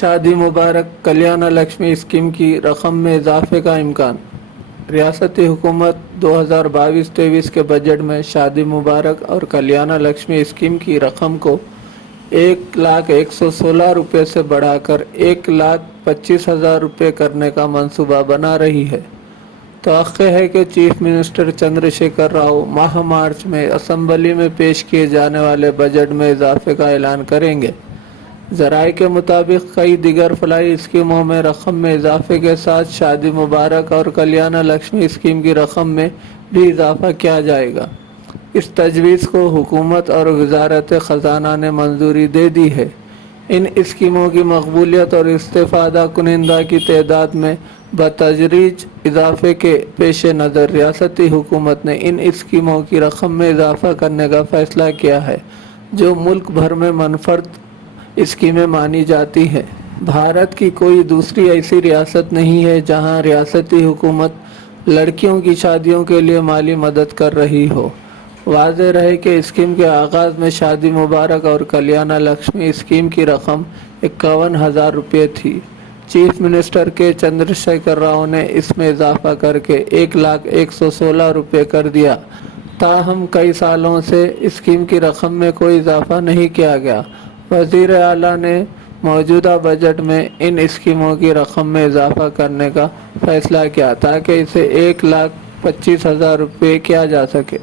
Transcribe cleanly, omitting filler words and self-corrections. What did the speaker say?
شادی مبارک کلیانہ لکشمی اسکیم کی رقم میں اضافے کا امکان۔ ریاستی حکومت 2022-23 کے بجٹ میں شادی مبارک اور کلیانہ لکشمی اسکیم کی رقم کو 1,01,16 روپے سے بڑھا کر 1,25,000 روپے کرنے کا منصوبہ بنا رہی ہے۔ توقع ہے کہ چیف منسٹر چندر شیکھر راؤ ماہ مارچ میں اسمبلی میں پیش کیے جانے والے بجٹ میں اضافے کا اعلان کریں گے۔ ذرائع کے مطابق کئی دیگر فلاحی اسکیموں میں رقم میں اضافے کے ساتھ شادی مبارک اور کلیانہ لکشمی اسکیم کی رقم میں بھی اضافہ کیا جائے گا۔ اس تجویز کو حکومت اور وزارت خزانہ نے منظوری دے دی ہے۔ ان اسکیموں کی مقبولیت اور استفادہ کنندہ کی تعداد میں بتدریج اضافے کے پیش نظر ریاستی حکومت نے ان اسکیموں کی رقم میں اضافہ کرنے کا فیصلہ کیا ہے، جو ملک بھر میں منفرد اسکیمیں مانی جاتی ہیں۔ بھارت کی کوئی دوسری ایسی ریاست نہیں ہے جہاں ریاستی حکومت لڑکیوں کی شادیوں کے لیے مالی مدد کر رہی ہو۔ واضح رہے کہ اسکیم کے آغاز میں شادی مبارک اور کلیانہ لکشمی اسکیم کی رقم 51,000 روپے تھی۔ چیف منسٹر کے چندر شیکھر راؤ نے اس میں اضافہ کر کے 1,01,16 روپے کر دیا۔ تاہم کئی سالوں سے اسکیم کی رقم میں کوئی اضافہ نہیں کیا گیا۔ وزیر اعلیٰ نے موجودہ بجٹ میں ان اسکیموں کی رقم میں اضافہ کرنے کا فیصلہ کیا تاکہ اسے 1,25,000 روپے کیا جا سکے۔